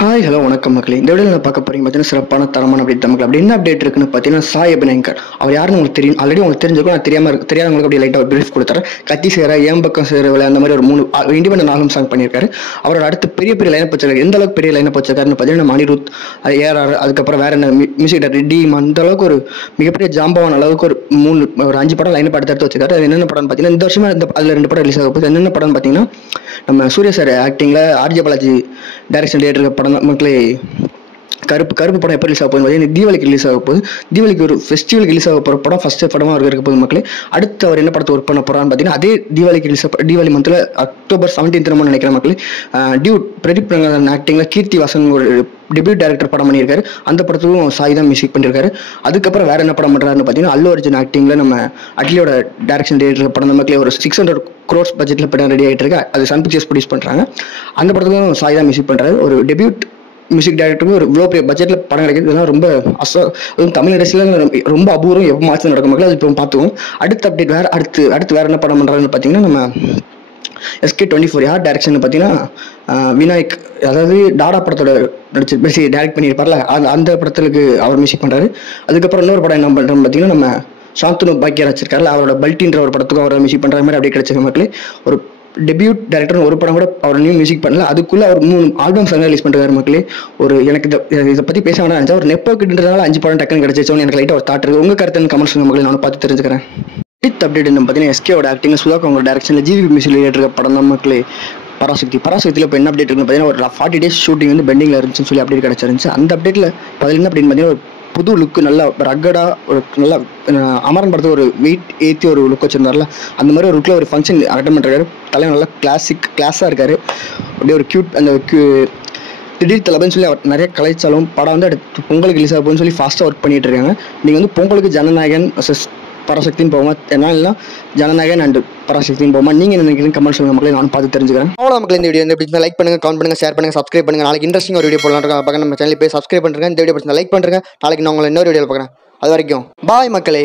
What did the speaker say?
Hi hello வணக்கம் மக்களே. இந்த வீடியோவில் நான் பார்க்க போகிறீங்க பார்த்தீங்கன்னா சிறப்பான தரமான அப்டேட் மக்கள். அப்படி என்ன அப்டேட் இருக்குன்னு பார்த்தீங்கன்னா சாய் அபிநயங்கர் அவர் யாருன்னு உங்களுக்கு தெரியும், ஆல்ரெடி உங்களுக்கு தெரிஞ்சிருக்கும். நான் தெரியாதவங்களுக்கு அப்படி லைட்டாக பிரீஃப் கொடுத்துறேன். கத்தி சேர ஏன் பக்கம் சேரவில்லை அந்த மாதிரி ஒரு 3 இண்டிபெண்டன்ட் ஆல்பம் சாங் பண்ணியிருக்காரு. அவரோட அடுத்து பெரிய பெரிய லைனப் வச்சிருக்காரு. எந்த அளவுக்கு பெரிய லைனப் வச்சிருக்காருன்னு பார்த்தீங்கன்னா நம்ம அனிருத், ஏஆர், அதுக்கப்புறம் வேற என்ன மியூசிக் டைரக்டர் டீம், அந்த அளவுக்கு ஒரு மிகப்பெரிய ஜாம்பவான அளவுக்கு ஒரு 5 படம் லைனப் எடுத்து வச்சிருக்காரு. அது என்னென்ன படம்னு பார்த்தீங்கன்னா இந்த வருஷமா அதில் 2 படம் ரிலீஸ் ஆக போகுது. என்னென்ன படம்னு பார்த்தீங்கன்னா நம்ம சூர்யா சார் ஆக்டிங்கில் ஆர்ஜே பாலாஜி டைரக்ஷன் இருக்க படம் தான் மக்களே. கருப்பு படம் எப்போ ரிலீஸ் ஆக போகுது பார்த்தீங்கன்னா தீபாவளிக்கு ரிலீஸ் ஆக போகுது. தீபாவளிக்கு ஒரு ஃபெஸ்டிவலுக்கு ரிலீஸ் ஆக போகிற படம் ஃபர்ஸ்ட் படமாக அவருக்கு இருக்க போகுது மக்களே. அடுத்து அவர் என்ன படத்தை ஒர்க் பண்ண போகிறான்னு பார்த்தீங்கன்னா அதே தீபாவளிக்கு தீபாவளி மந்தில் October 17 நினைக்கிறேன் மக்களே. டியூட் பிரதீப் ரங்கநாதன் ஆக்டிங்கில் கீர்த்தி வாசன் ஒரு டெபியூட் டைரக்டர் படம் பண்ணியிருக்காரு. அந்த படத்துக்கும் சாய் தான் மியூசிக் பண்ணியிருக்காரு. அதுக்கப்புறம் வேற என்ன படம் பண்ணுறாருன்னு பார்த்தீங்கன்னா அல்லு அர்ஜுன் ஆக்டிங்கில் நம்ம அட்லியோட டைரக்ஷன் இருக்க படம் மக்களே ஒரு 600 crores பட்ஜெட்டில் படம் ரெடி ஆகிட்டு இருக்கு. அது சன் பிக்சர்ஸ் ப்ரொடியூஸ் பண்ணுறாங்க. அந்த படத்துக்கும் சாய் தான் மியூசிக் பண்ணுறாரு. ஒரு டெபியூட் மியூசிக் டைரக்டருக்கு ஒரு இவ்வளோ பெரிய பட்ஜெட்டில் படம் கிடைக்கிறது ரொம்ப அதுவும் தமிழ் இண்டஸ்ட்ரியில் ரொம்ப அபூர்வம். எப்போ மாற்றம் நடக்கும் மக்கள் அது இப்போ பார்த்துவோம். அடுத்த அப்டேட் அடுத்து வேற என்ன படம் பண்ணுறாங்கன்னு பார்த்தீங்கன்னா நம்ம SK24 யார் டைரக்ஷன் பார்த்தீங்கன்னா விநாயக், அதாவது டாடா படத்தோட நடிச்சு டைரக்ட் பண்ணியிருப்பார்ல அந்த படத்துக்கு அவர் மியூசிக் பண்ணுறாரு. அதுக்கப்புறம் இன்னொரு படம் என்ன பண்ணுறோம்னு பார்த்தீங்கன்னா நம்ம சாந்தனு பாக்கியராஜ் வச்சிருக்காருல அவரோட பல்ட்டின்ற ஒரு படத்துக்கும் அவர் மியூசிக் பண்ணுற மாதிரி அப்படியே கிடைச்சிருக்க மக்களே. ஒரு டெபியூட் டைரக்டர் ஒரு படம் கூட அவர் நியூ மியூசிக் பண்ணல, அதுக்குள்ள அவர் 3 ஆல்பம் சாங் ரிலீஸ் பண்ணுறாரு மக்களே. ஒரு எனக்கு இதை பற்றி பேச வேணாம் நினச்சா ஒரு நெப்போ கிட்டனால 5 படம் டக்குன்னு கிடைச்சிச்சோன்னு எனக்கு லைட்டாக ஒரு தாட் இருக்கு. உங்கள் கருத்து கமெண்ட்ஸ் மக்களே, நான் பார்த்து தெரிஞ்சுக்கிறேன். அடுத்த அப்டேட் என்ன பார்த்தீங்கன்னா SKவோட ஆக்டிங் சுதாக் அவங்க டைரக்ஷனில் ஜிவி மியூசிக் இருக்க படம் தான் மக்களே பராசக்தியில் இப்போ என்ன அப்டேட் இருக்குன்னு பார்த்தீங்கன்னா ஒரு 40 days ஷூட்டிங் வந்து பெண்டிங்கில் இருந்துச்சுன்னு சொல்லி அப்டேட் கிடச்சிருந்துச்சு. அந்த அப்டேட்டில் பதில் என்ன அப்படின்னு பார்த்தீங்கன்னா ஒரு புது லுக்கு, நல்லா ரக்கடாக ஒரு நல்லா அமரன் படத்தை ஒரு வெயிட் ஏற்றி ஒரு லுக் வச்சிருந்தார்ல அந்த மாதிரி ஒரு லுக்கில் ஒரு ஃபங்க்ஷன் அட்டன் பண்ணுறாரு. தலைவர் நல்லா கிளாஸாக இருக்காரு. அப்படியே ஒரு க்யூட் அந்த திடீர் தலைவன்னு சொல்லி அவர் நிறைய கலைச்சாலும் படம் வந்து அடுத்து பொங்கலுக்கு ரிலீஸ் ஆகும்னு சொல்லி ஃபாஸ்ட்டாக ஒர்க் பண்ணிட்டு இருக்காங்க. நீங்கள் வந்து பொங்கலுக்கு ஜனநாயகன் பராசக்தின்னு போகுமா, என்ன ஜனநாயகன் அண்ட் பராசக்தின்னு போகுமா, நீங்கள் என்ன நினைக்கிறீங்க கமெண்ட் சொல்லுங்க மக்களே, நான் பார்த்து தெரிஞ்சுக்கிறேன். அவ்வளோ மக்கள் இந்த வீடியோ எப்படி லைக் பண்ணுங்க, கமெண்ட் பண்ணுங்க, ஷேர் பண்ணுங்க, சப்ஸ்கிரைப் பண்ணுங்க. நாளைக்கு இன்ட்ரெஸ்டிங் ஒரு வீடியோ போடலாம் பார்க்க நம்ம சேனல் போய் சப்ஸ்கிரைப் பண்ணுங்க. இந்த வீடியோ லைக் பண்ணுங்க. நாளைக்கு நான் உங்களை இன்னொரு வீடியோ பார்க்குறேன். அது வரைக்கும் பாய் மக்களே.